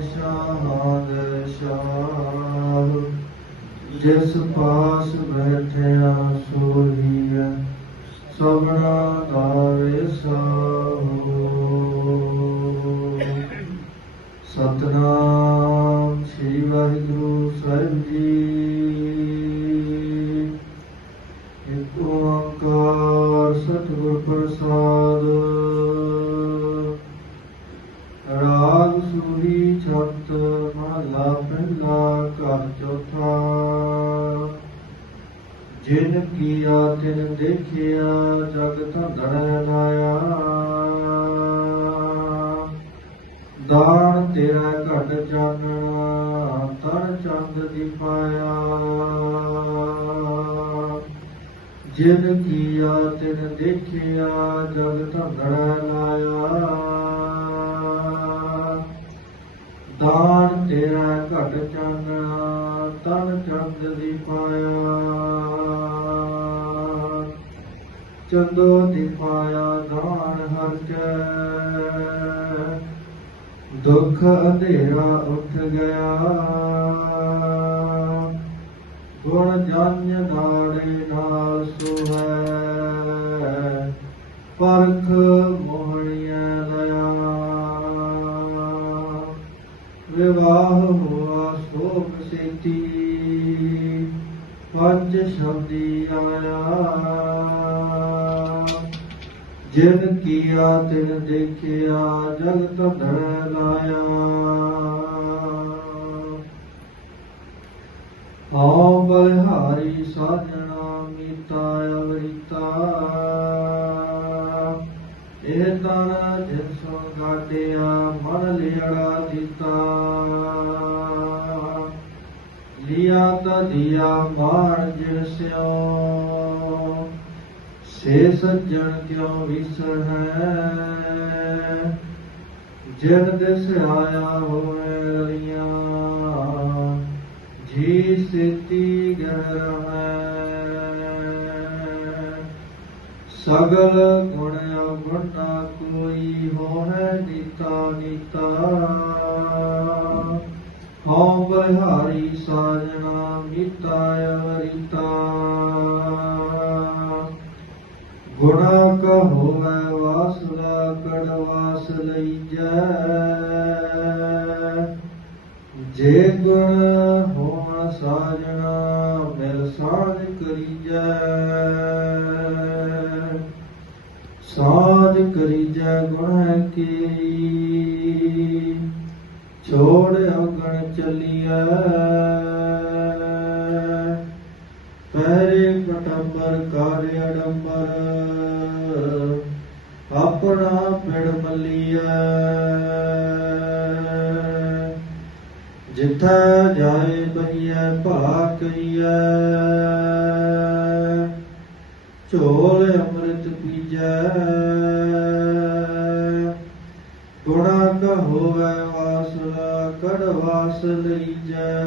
ਸ਼ਾਹਦ ਸ਼ਾਹ ਜਿਸ ਪਾਸ ਬੈਠਿਆ ਸੋਹੀਐ ਸਭਨਾ ਦਾ ਸੂਰੀ ਮਹਲਾ ਪਹਿਲਾ ਘਰ ਚੌਥਾ। ਜਿਨ ਕੀਆ ਤਿਨ ਦੇਖਿਆ, ਜਗ ਧੰਦੜ ਲਾਇਆ ਦਾਨ ਤੇਰਾ ਘਟ ਜਾਣਾ ਤਨ ਚੰਦ ਦੀ ਪਾਇਆ। ਜਿਨ ਕੀਆ ਤਿਨ ਦੇਖਿਆ, ਜਗ ਧੰਦੜ ਲਾਇਆ ਦਾਨ ਤੇਰਾ ਘਟ ਚਾਨਣਾ ਤਨ ਚੰਦ ਦੀ ਪਾਇਆ। ਚੰਦੋ ਦੀ ਪਾਇਆ ਦਾਨ ਹਰ ਕੈ ਦੁੱਖ ਅੰਧੇਰਾ ਉੱਠ ਗਿਆ। ਗੁਣ ਜਨ ਨਾੜੇ ਨਾਲ ਸੁਹੈ। ਪਰਖ ਵਿਵਾਹ ਹੋਆ ਸ਼ੋ ਸੇਤੀ। ਪੰਜ ਸ਼ਬਦੀ ਆਇਆ। ਜਿਨ ਕੀਆ ਤਿਨ ਦੇਖਿਆ ਜਗਤ ਧੜ ਲਾਇਆ। ਆਉ ਬਲਿਹਾਰੀ ਸਾਜਣਾ ਮੀਤਾ ਅਵਰਿਤਾ। ਇਹ ਤਨ ਜਿਨ ਸੋ ਮਨ ਲਿਆ ਦਿੱਤਾ। ਲਿਆ ਤਾ ਦਿਆ ਮਾਣ ਜਿਨ ਸਿਓ। ਸੇ ਸੱਜਣ ਕਿਉ ਵਿਸਰ। ਹੈ ਜਿਨ ਦਿਸ ਆਇਆ ਹੋਵੇ ਰਲੀਆਂ ਜੀ ਸਿਤੀ ਗਹਿ ਸਗਲ ਗੁਣ ਅਵਗੁਣ ਨਾ ਕੋਈ ਹੋਵੇ ਨੀਤਾ ਨੀਤਾ। ਹਉ ਬਲਿਹਾਰੀ ਸਾਜਣਾ ਮੀਤਾ ਅਵਰਿਤਾ ਗੁਣਾ ਕਾ ਹੋਵੇ ਵਾਸਨਾ ਕੜਵਾਸ ਲਈਜੈ। ਜੇ ਗੁਣ ਹੋਣ ਸਾਜਣਾ, ਮਿਲ ਸਾਜ ਕਰੀਜੈ। ਸਾਜ ਚਲੀਐ ਪਹਿਰੇ ਪਟੰਬਰ ਕਾਰਿ ਅਡੰਬਰ। ਆਪਣਾ ਪਿੜ ਮਲੀਐ ਜਿੱਥੈ ਜਾਏ ਬਈਐ ਭਾ ਕਈਐ ਝੋਲ ਅੰਮ੍ਰਿਤ ਪੀਜੈ। ਗੁਣਾ ਕਾ ਵਾਸਨਾ, ਕੜ ਵਾਸ ਲਈਜੈ।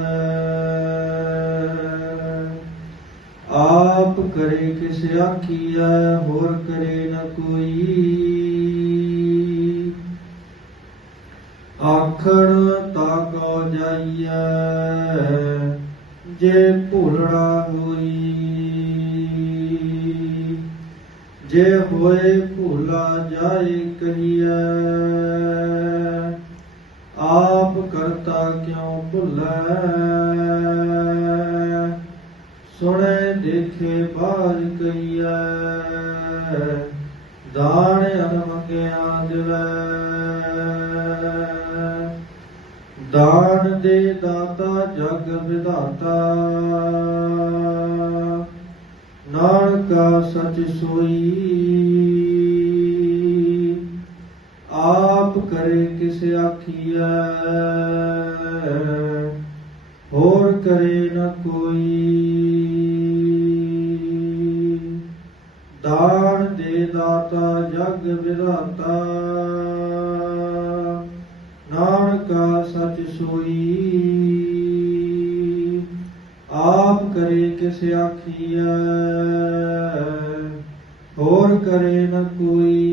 ਆਪ ਕਰੇ ਕਿਸ ਆਖੀਐ, ਹੋਰ ਕਰੇ ਨ ਕੋਈ। ਆਖਣ ਤਾ ਕੋ ਜਾਈਐ, ਜੇ ਭੁਲੜਾ ਹੋਈ। ਜੇ ਹੋਏ ਭੁਲਾ ਜਾਏ ਕਹੀਐ। ਆਪ ਕਰਤਾ ਕਿਉ ਭੁਲੈ? ਸੁਣੇ, ਦੇਖੇ, ਬਾਜ ਕਈਐ ਦਾਣ ਅਨਮੰਗਿਆ ਦਿਵੈ ਦਾਨ ਦੇ ਦਾਤਾ, ਜਗ ਵਿਧਾਤਾ। ਨਾਨਕਾ ਸਚ ਸੋਈ। ਆਪ ਕਰੇ ਕਿਸ ਆਖੀਐ? ਹੋਰ ਕਰੇ ਨ ਕੋਈ। ਦਾਨ ਦੇ ਦਾਤਾ, ਜਗ ਵਿਧਾਤਾ ਨਾਨਕਾ ਸਚ ਸੋਈ। ਆਪ ਕਰੇ ਕਿਸ ਆਖੀਐ? ਹੋਰ ਕਰੇ ਨ ਕੋਈ।